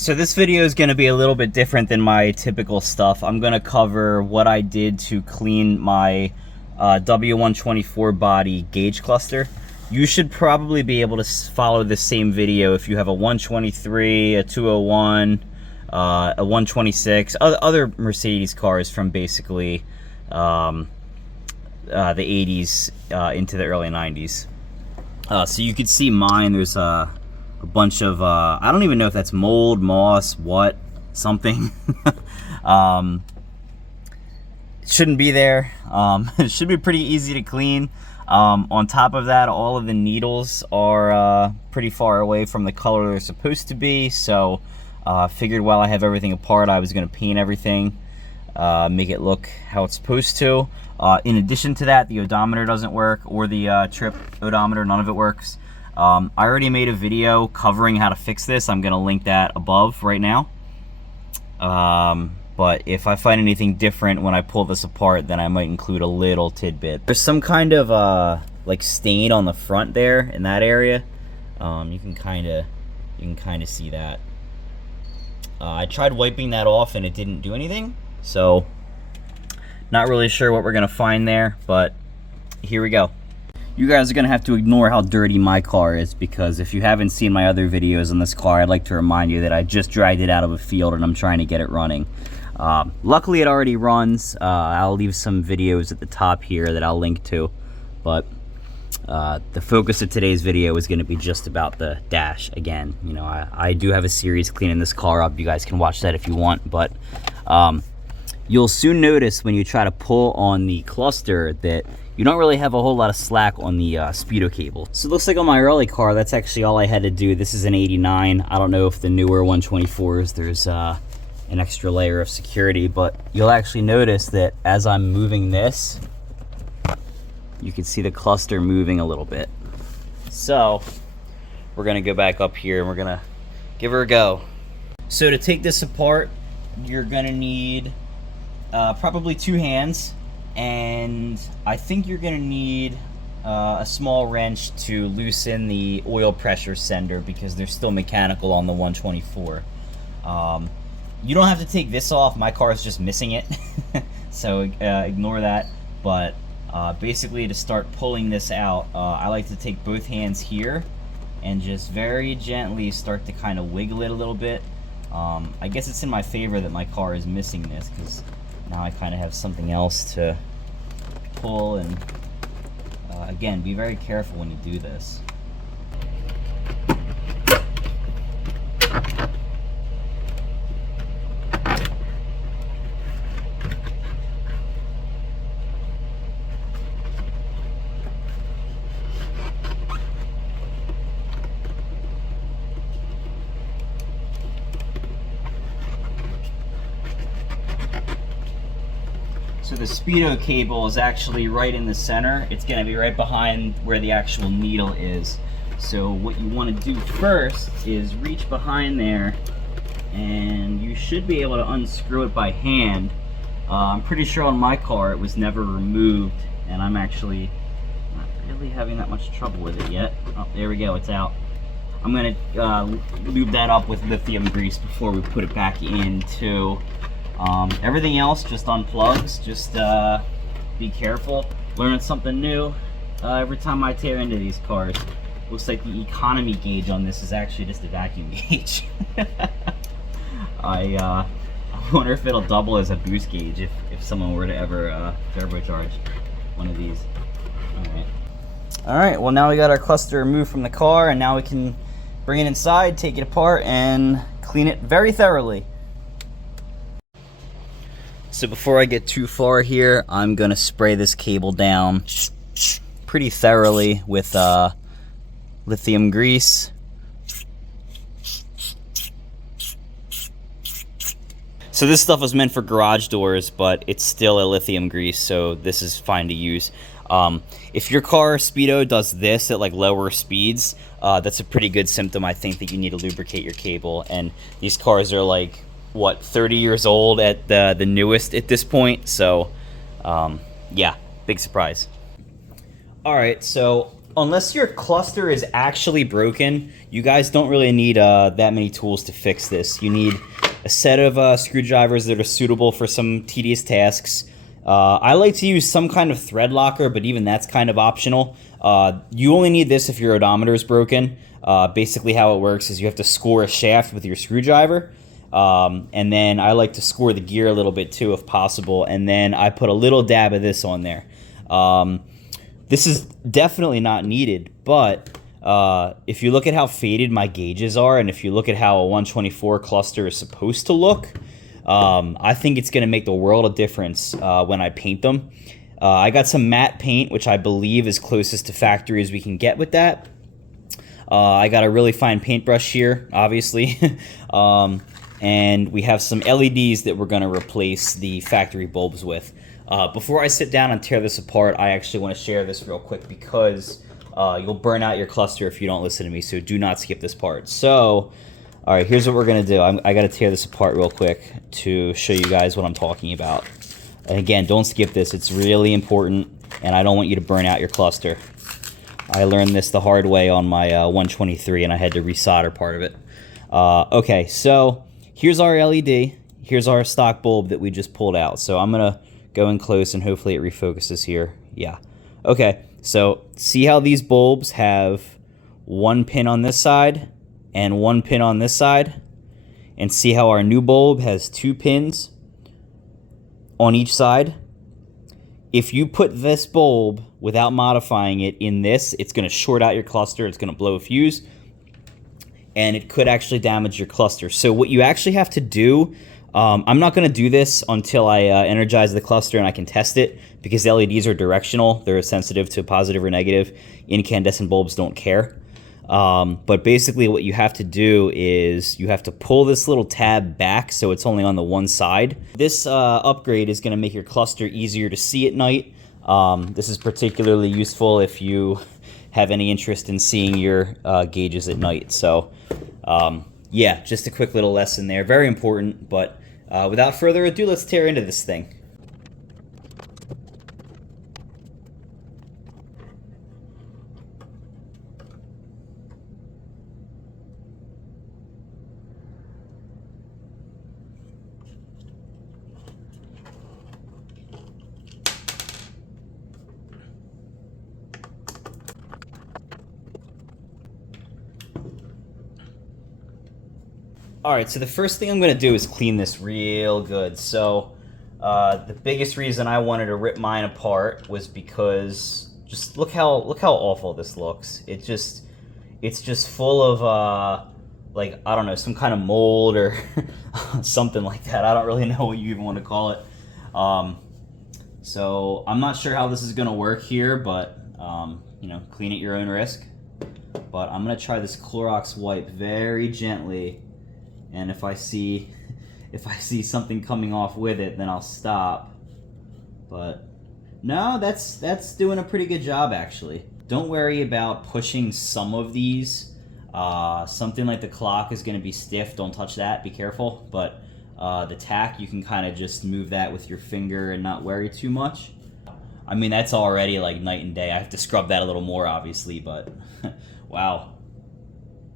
So this video is going to be a little bit different than my typical stuff. I'm going to cover what I did to clean my W124 body gauge cluster. You should probably be able to follow the same video if you have a 123, a 201, a 126, other Mercedes cars from basically the 80s into the early 90s. So you can see mine, there's a bunch of, I don't even know if that's mold, moss, something. It shouldn't be there. It should be pretty easy to clean. On top of that, all of the needles are pretty far away from the color they're supposed to be, so figured while I have everything apart, I was going to paint everything, make it look how it's supposed to. In addition to that, the odometer doesn't work, or the trip odometer, none of it works. I already made a video covering how to fix this. I'm going to link that above right now. But if I find anything different when I pull this apart, then I might include a little tidbit. There's some kind of like stain on the front there in that area. You can kind of see that. I tried wiping that off and it didn't do anything, so not really sure what we're gonna find there, but here we go. You guys are gonna have to ignore how dirty my car is, because if you haven't seen my other videos on this car, I'd like to remind you that I just dragged it out of a field and I'm trying to get it running. Luckily it already runs. I'll leave some videos at the top here that I'll link to, but the focus of today's video is going to be just about the dash again. You know, I do have a series cleaning this car up. You guys can watch that if you want, but you'll soon notice when you try to pull on the cluster that you don't really have a whole lot of slack on the speedo cable. So it looks like on my early car, that's actually all I had to do. This is an 89. I don't know if the newer 124s, there's an extra layer of security, but you'll actually notice that as I'm moving this, you can see the cluster moving a little bit. So we're gonna go back up here and we're gonna give her a go. So to take this apart, you're gonna need probably 2 hands, and I think you're gonna need a small wrench to loosen the oil pressure sender, because they're still mechanical on the 124. You don't have to take this off. My car is just missing it, so ignore that. But basically, to start pulling this out, I like to take both hands here and just very gently start to kind of wiggle it a little bit. I guess it's in my favor that my car is missing this, because now I kind of have something else to pull. And again, be very careful when you do this. So the speedo cable is actually right in the center. It's going to be right behind where the actual needle is. So what you want to do first is reach behind there, and you should be able to unscrew it by hand. I'm pretty sure on my car it was never removed, and I'm actually not really having that much trouble with it yet. Oh, there we go, it's out. I'm going to lube that up with lithium grease before we put it back in too. Everything else just unplugs. Just be careful. Learning something new every time I tear into these cars. Looks like the economy gauge on this is actually just a vacuum gauge. I wonder if it'll double as a boost gauge if someone were to ever turbocharge one of these. Alright, well now we got our cluster removed from the car, and now we can bring it inside, take it apart, and clean it very thoroughly. So before I get too far here, I'm gonna spray this cable down pretty thoroughly with lithium grease. So this stuff was meant for garage doors, but it's still a lithium grease, so this is fine to use. If your car speedo does this at like lower speeds, that's a pretty good symptom, I think, that you need to lubricate your cable. And these cars are like, what, 30 years old at the newest at this point, so yeah, big surprise. Alright, so unless your cluster is actually broken, you guys don't really need that many tools to fix this. You need a set of screwdrivers that are suitable for some tedious tasks. I like to use some kind of thread locker, but even that's kind of optional. You only need this if your odometer is broken. Basically how it works is you have to score a shaft with your screwdriver. And then I like to score the gear a little bit too if possible. And then I put a little dab of this on there. This is definitely not needed, but if you look at how faded my gauges are, and if you look at how a 124 cluster is supposed to look, I think it's going to make the world of difference when I paint them. I got some matte paint, which I believe is closest to factory as we can get with that. I got a really fine paintbrush here, obviously. And we have some LEDs that we're going to replace the factory bulbs with. Before I sit down and tear this apart, I actually want to share this real quick because you'll burn out your cluster if you don't listen to me, so do not skip this part. So, all right, here's what we're going to do. I got to tear this apart real quick to show you guys what I'm talking about. And again, don't skip this. It's really important, and I don't want you to burn out your cluster. I learned this the hard way on my 123, and I had to resolder part of it. Okay, so here's our LED. Here's our stock bulb that we just pulled out. So I'm going to go in close, and hopefully it refocuses here. Yeah. Okay, so see how these bulbs have one pin on this side and one pin on this side? And see how our new bulb has 2 pins on each side? If you put this bulb without modifying it in this, it's going to short out your cluster, it's going to blow a fuse, and it could actually damage your cluster. So what you actually have to do, I'm not going to do this until I energize the cluster and I can test it, because LEDs are directional. They're sensitive to positive or negative. Incandescent bulbs don't care. But basically what you have to do is you have to pull this little tab back so it's only on the one side. This upgrade is going to make your cluster easier to see at night. This is particularly useful if you have any interest in seeing your gauges at night. So yeah, just a quick little lesson there. Very important, but without further ado, let's tear into this thing. Alright, so the first thing I'm going to do is clean this real good. So, the biggest reason I wanted to rip mine apart was because just look how awful this looks. It's just full of, like, I don't know, some kind of mold or something like that. I don't really know what you even want to call it. So, I'm not sure how this is going to work here, but, you know, clean at your own risk. But I'm going to try this Clorox wipe very gently. And if I see something coming off with it, then I'll stop. But no, that's doing a pretty good job actually. Don't worry about pushing some of these. Something like the clock is going to be stiff. Don't touch that. Be careful. But the tack, you can kind of just move that with your finger and not worry too much. I mean, that's already like night and day. I have to scrub that a little more, obviously, but wow.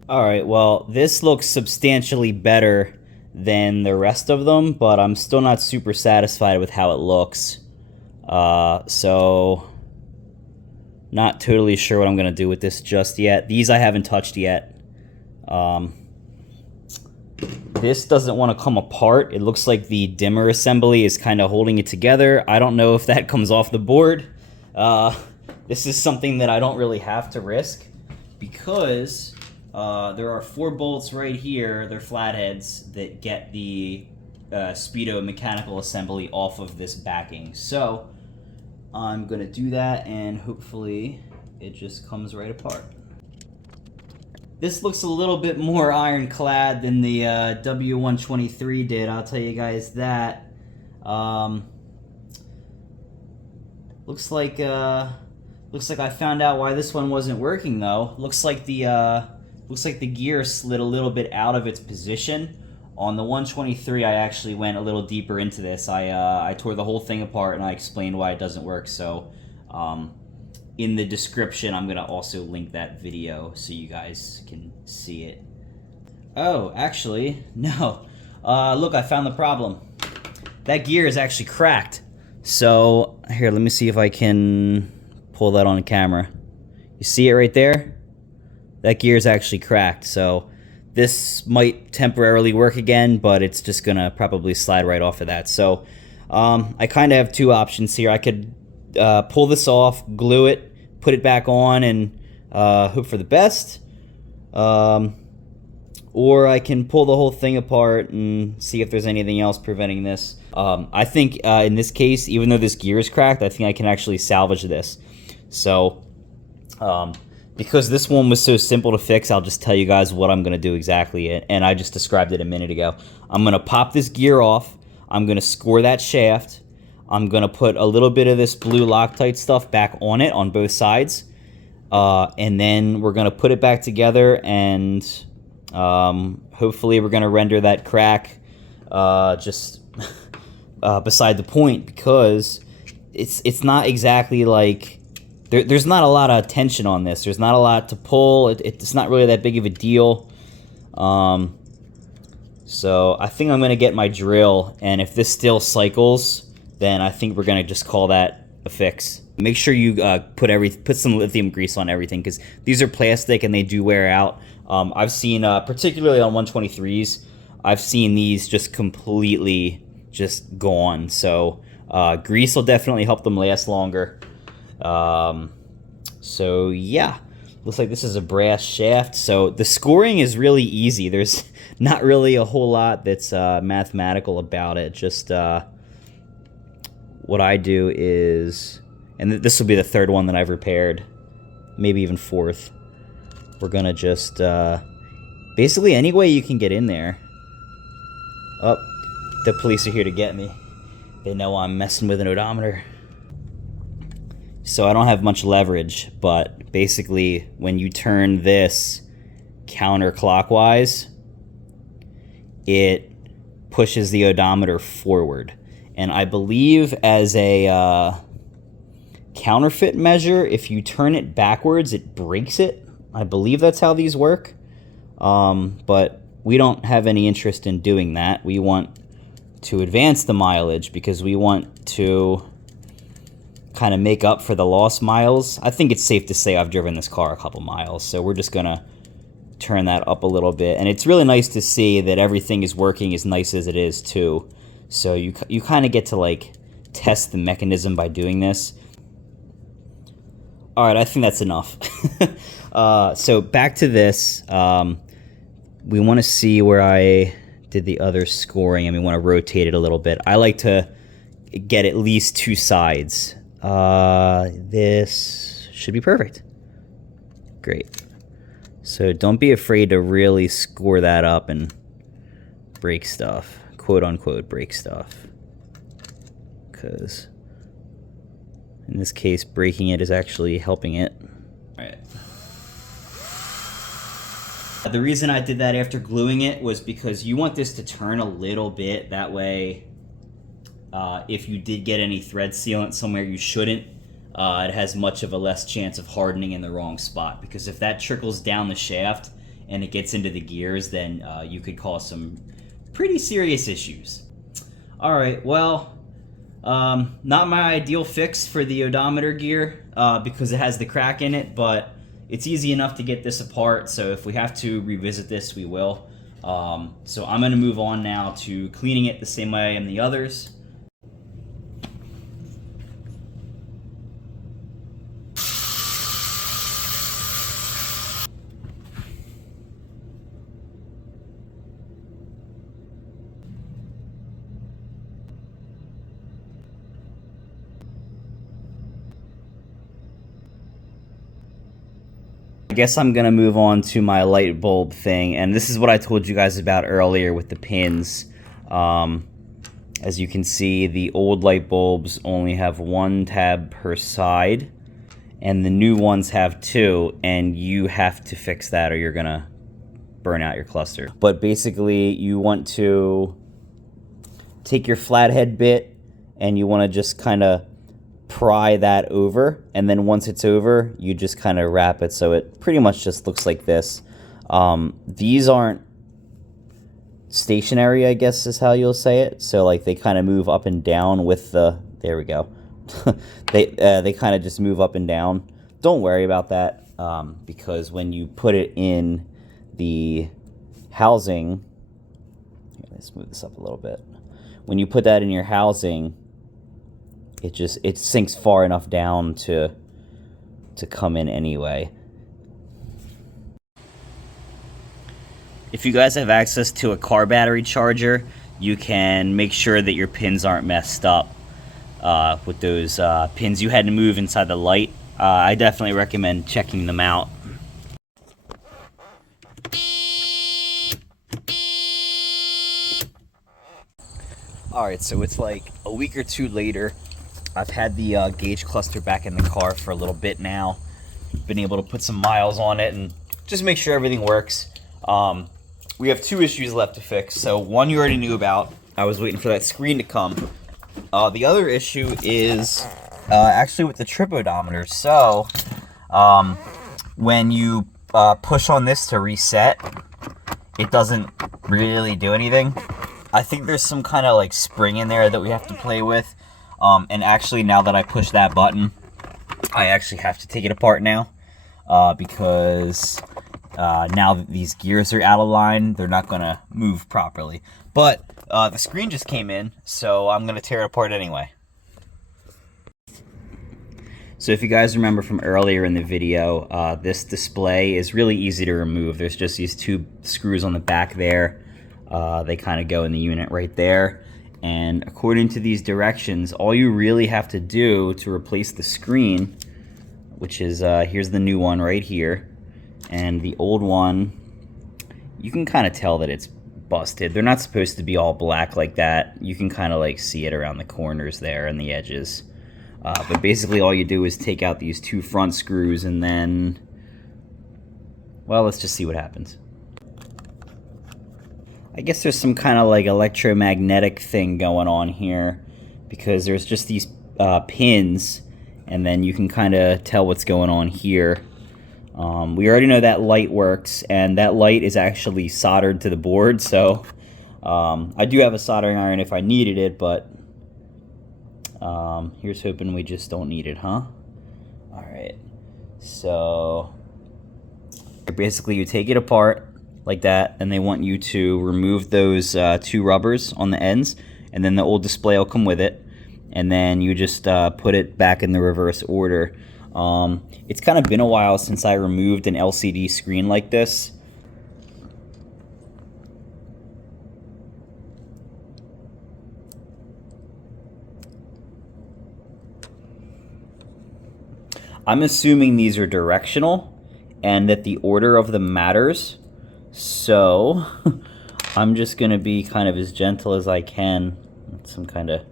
Alright, well, this looks substantially better than the rest of them, but I'm still not super satisfied with how it looks. So, not totally sure what I'm going to do with this just yet. These I haven't touched yet. This doesn't want to come apart. It looks like the dimmer assembly is kind of holding it together. I don't know if that comes off the board. This is something that I don't really have to risk, because there are 4 bolts right here, they're flatheads, that get the Speedo mechanical assembly off of this backing. So I'm going to do that, and hopefully it just comes right apart. This looks a little bit more ironclad than the W123 did, I'll tell you guys that. Looks like I found out why this one wasn't working though. Looks like the gear slid a little bit out of its position. On the 123, I actually went a little deeper into this. I tore the whole thing apart and I explained why it doesn't work. So in the description, I'm gonna also link that video so you guys can see it. Oh, actually, no. Look, I found the problem. That gear is actually cracked. So, here, let me see if I can pull that on camera. You see it right there? That gear is actually cracked, so this might temporarily work again, but it's just gonna probably slide right off of that. So, I kind of have two options here. I could pull this off, glue it, put it back on, and hope for the best. Or I can pull the whole thing apart and see if there's anything else preventing this. I think in this case, even though this gear is cracked, I think I can actually salvage this. So, because this one was so simple to fix, I'll just tell you guys what I'm going to do exactly, and I just described it a minute ago. I'm going to pop this gear off, I'm going to score that shaft, I'm going to put a little bit of this blue Loctite stuff back on it on both sides, and then we're going to put it back together, and hopefully we're going to render that crack just beside the point, because it's not exactly like... There's not a lot of tension on this. There's not a lot to pull. It's not really that big of a deal. So I think I'm going to get my drill, and if this still cycles, then I think we're going to just call that a fix. Make sure you put some lithium grease on everything, because these are plastic and they do wear out. I've seen, particularly on 123s, I've seen these just completely just gone. So grease will definitely help them last longer. So yeah, looks like this is a brass shaft. So the scoring is really easy. There's not really a whole lot that's mathematical about it. Just what I do is, and this will be the third one that I've repaired, maybe even fourth. We're gonna just basically any way you can get in there. Oh, the police are here to get me. They know I'm messing with an odometer. So I don't have much leverage, but basically when you turn this counterclockwise, it pushes the odometer forward. And I believe as a counterfeit measure, if you turn it backwards, it breaks it. I believe that's how these work. But we don't have any interest in doing that. We want to advance the mileage because we want to kind of make up for the lost miles. I think it's safe to say I've driven this car a couple miles, so we're just gonna turn that up a little bit. And it's really nice to see that everything is working as nice as it is too. So you kind of get to like test the mechanism by doing this. All right, I think that's enough. So back to this. We want to see where I did the other scoring, and we want to rotate it a little bit. I like to get at least two sides. This should be perfect. Great. So don't be afraid to really score that up and break stuff. Quote unquote break stuff. Because in this case, breaking it is actually helping it. Alright. The reason I did that after gluing it was because you want this to turn a little bit. That way, if you did get any thread sealant somewhere you shouldn't, it has much of a less chance of hardening in the wrong spot. Because if that trickles down the shaft and it gets into the gears, then you could cause some pretty serious issues. Alright, well, not my ideal fix for the odometer gear because it has the crack in it, but it's easy enough to get this apart, so if we have to revisit this, we will. So I'm going to move on now to cleaning it the same way I am the others. I guess I'm gonna move on to my light bulb thing, and this is what I told you guys about earlier with the pins. As you can see, the old light bulbs only have one tab per side, and the new ones have two, and you have to fix that or you're gonna burn out your cluster. But basically, you want to take your flathead bit and you want to just kind of pry that over, and then once it's over, you just kind of wrap it so it pretty much just looks like this. These aren't stationary, I guess is how you'll say it. So like they kind of move up and down with the, there we go. They kind of just move up and down. Don't worry about that, because when you put it in the housing, here, let's move this up a little bit. When you put that in your housing, it sinks far enough down to come in anyway. If you guys have access to a car battery charger, you can make sure that your pins aren't messed up with those pins you had to move inside the light. I definitely recommend checking them out. Alright, so it's like a week or two later. I've had the gauge cluster back in the car for a little bit now. Been able to put some miles on it and just make sure everything works. We have two issues left to fix. So one you already knew about. I was waiting for that screen to come. The other issue is actually with the trip odometer. So when you push on this to reset, it doesn't really do anything. I think there's some kind of like spring in there that we have to play with. And actually, now that I push that button, I actually have to take it apart now because now that these gears are out of line, they're not going to move properly. But the screen just came in, so I'm going to tear it apart anyway. So if you guys remember from earlier in the video, this display is really easy to remove. There's just these two screws on the back there. They kind of go in the unit right there. And according to these directions, all you really have to do to replace the screen, which is, here's the new one right here, and the old one, you can kind of tell that it's busted. They're not supposed to be all black like that. You can kind of like see it around the corners there and the edges. But basically all you do is take out these two front screws and then, well, let's just see what happens. I guess there's some kind of like electromagnetic thing going on here because there's just these pins, and then you can kind of tell what's going on here. We already know that light works, and that light is actually soldered to the board, so I do have a soldering iron if I needed it, but here's hoping we just don't need it, huh? Alright, so basically you take it apart like that, and they want you to remove those two rubbers on the ends, and then the old display will come with it, and then you just put it back in the reverse order. It's kind of been a while since I removed an LCD screen like this. I'm assuming these are directional and that the order of them matters. So, I'm just going to be kind of as gentle as I can with some kind of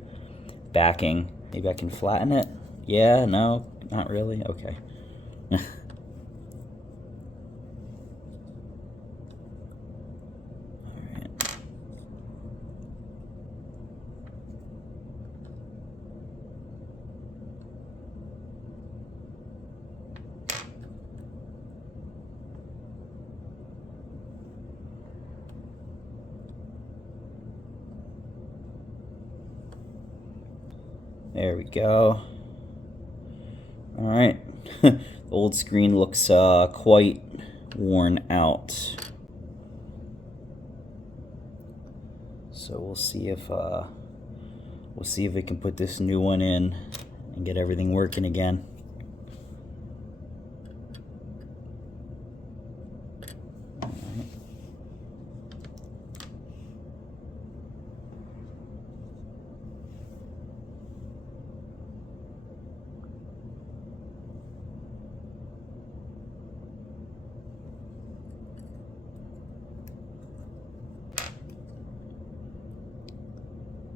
backing. Maybe I can flatten it? Yeah, no, not really? Okay. There we go. Alright. The old screen looks quite worn out. So we'll see if we can put this new one in and get everything working again.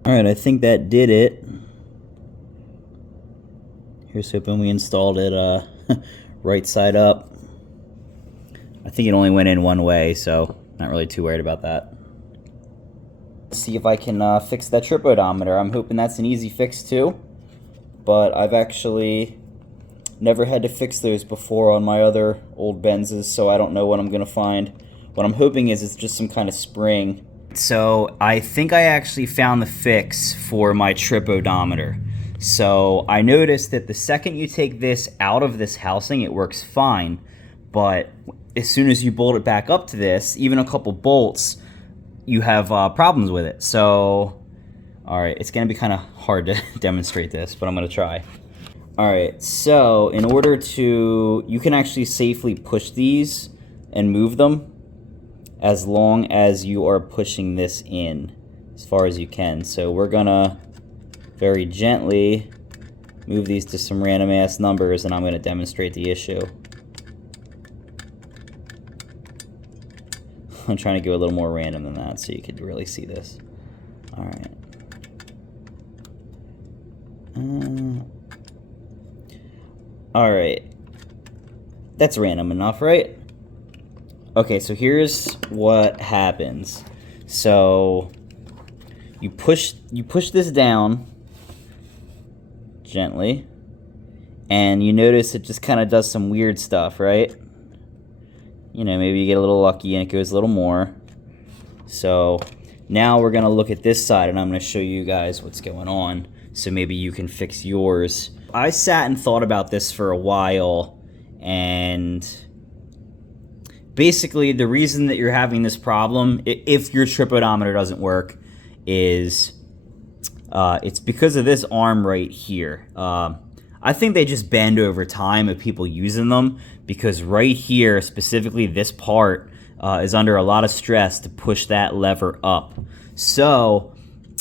Alright, I think that did it. Here's hoping we installed it right side up. I think it only went in one way, so not really too worried about that. Let's see if I can fix that trip odometer. I'm hoping that's an easy fix too. but I've actually never had to fix those before on my other old Benzes, so I don't know what I'm gonna find. What I'm hoping is it's just some kind of spring. So I think I actually found the fix for my trip odometer. So I noticed that the second you take this out of this housing, it works fine, but as soon as you bolt it back up to this, even a couple bolts, you have problems with it. So, all right, it's gonna be kind of hard to demonstrate this, but I'm gonna try. All right, so in order to, you can actually safely push these and move them as long as you are pushing this in as far as you can. So we're gonna very gently move these to some random ass numbers, and I'm gonna demonstrate the issue. I'm trying to go a little more random than that so you could really see this. All right. All right. That's random enough, right? Okay, so here's what happens. So you push this down gently, and you notice it just kind of does some weird stuff, right? You know, maybe you get a little lucky and it goes a little more. So now we're gonna look at this side, and I'm gonna show you guys what's going on, so maybe you can fix yours. I sat and thought about this for a while, and basically the reason that you're having this problem, if your trip odometer doesn't work, is it's because of this arm right here. I think they just bend over time of people using them, because right here, specifically this part, is under a lot of stress to push that lever up. So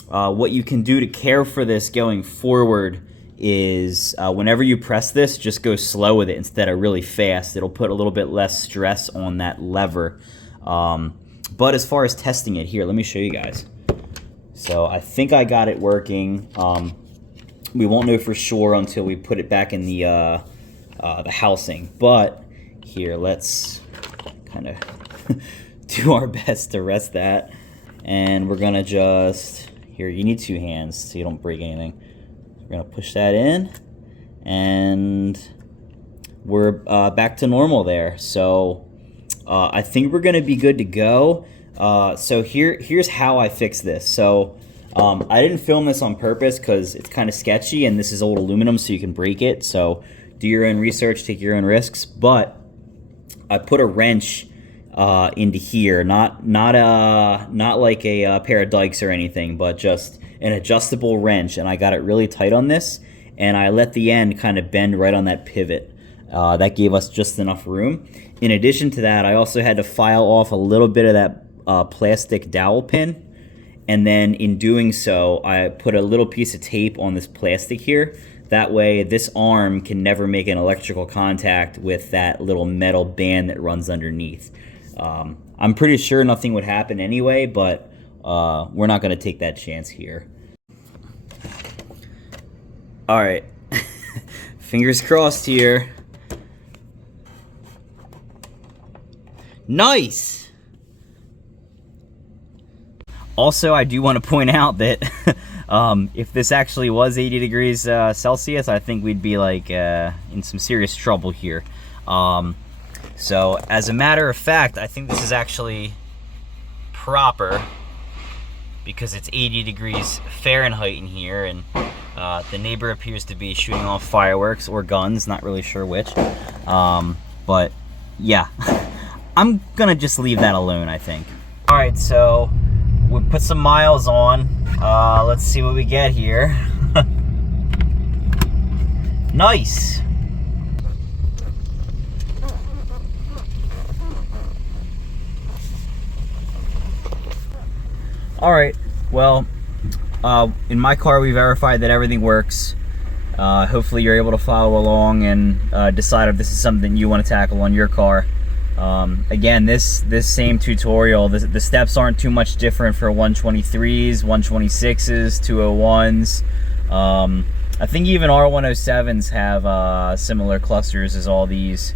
what you can do to care for this going forward is whenever you press this, just go slow with it instead of really fast. It'll put a little bit less stress on that lever. But as far as testing it, here, let me show you guys. So I think I got it working. We won't know for sure until we put it back in the housing. But here, let's kind of do our best to rest that. And we're gonna just, here, you need two hands so you don't break anything. We're gonna push that in, and we're back to normal there. So I think we're gonna be good to go. So here's how I fix this. So I didn't film this on purpose because it's kind of sketchy, and this is old aluminum, so you can break it. So do your own research, take your own risks. But I put a wrench into here, not like a pair of dikes or anything, but just an adjustable wrench, and I got it really tight on this, and I let the end kind of bend right on that pivot. That gave us just enough room. In addition to that, I also had to file off a little bit of that plastic dowel pin, and then in doing so, I put a little piece of tape on this plastic here. That way, this arm can never make an electrical contact with that little metal band that runs underneath. I'm pretty sure nothing would happen anyway, but we're not going to take that chance here. All right, fingers crossed here. Nice. Also, I do want to point out that if this actually was 80 degrees Celsius, I think we'd be like in some serious trouble here. So as a matter of fact, I think this is actually proper because it's 80 degrees Fahrenheit in here, and the neighbor appears to be shooting off fireworks or guns, not really sure which. But yeah, I'm gonna just leave that alone, I think. All right, so we put some miles on. Let's see what we get here. Nice. All right, well, in my car we verified that everything works. Hopefully you're able to follow along and decide if this is something you want to tackle on your car. Again, this same tutorial, the steps aren't too much different for 123s, 126s, 201s. I think even R107s have similar clusters as all these.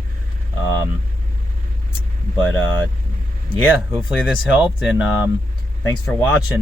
Yeah, hopefully this helped, and thanks for watching.